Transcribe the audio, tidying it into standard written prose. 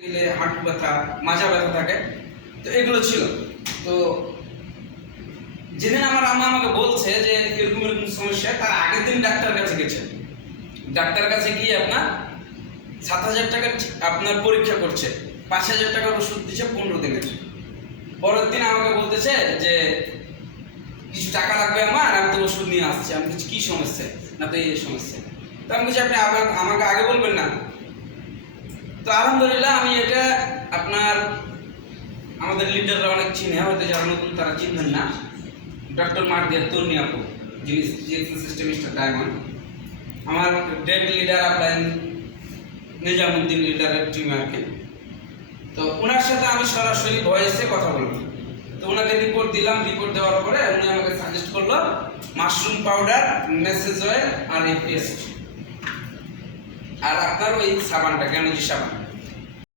গেলে হাঁটু ব্যথা, মাজা ব্যথা থাকে, তো এগুলো ছিল। তো যেদিন আমার আম্মা আমাকে বলছে যে এরকম এরকম সমস্যা, তার আগের দিন ডাক্তার কাছে গেছে। ডাক্তার কাছে গিয়ে আপনার 7,000 টাকা আপনার পরীক্ষা করছে, 5,000 টাকার ওষুধ দিচ্ছে 15 দিনের। পরের দিন আমাকে বলতেছে যে কিছু টাকা লাগবে আমার, আমি তো ওষুধ নিয়ে আসছি। আমি বলছি কি সমস্যা? না তো এই সমস্যা। তো আমি বলছি আপনি আমাকে আগে বলবেন না। তো আলহামদুলিল্লাহ আমি এটা আপনার আমাদের লিডাররা অনেক চিনে, হয়তো যারা নতুন তারা চিনবেন না, ডক্টর মার্দিয়া তন্নি আপু, যিনি জিএক্সএল সিস্টেম মিস্টার ডায়মন্ড, আমার ডেড লিডার আপনার নিজামুদ্দিন লিডারের টিম আর কি। তো ওনার সাথে আমি সরাসরি ভয়েসে কথা বলবো। তো ওনাকে রিপোর্ট দিলাম, রিপোর্ট দেওয়ার পরে উনি আমাকে সাজেস্ট করলো মাশরুম পাউডার, মেসেজ অয়েল আর এপিএস, আর আপনার ওই সাবানটা, গ্যানোজি সাবান।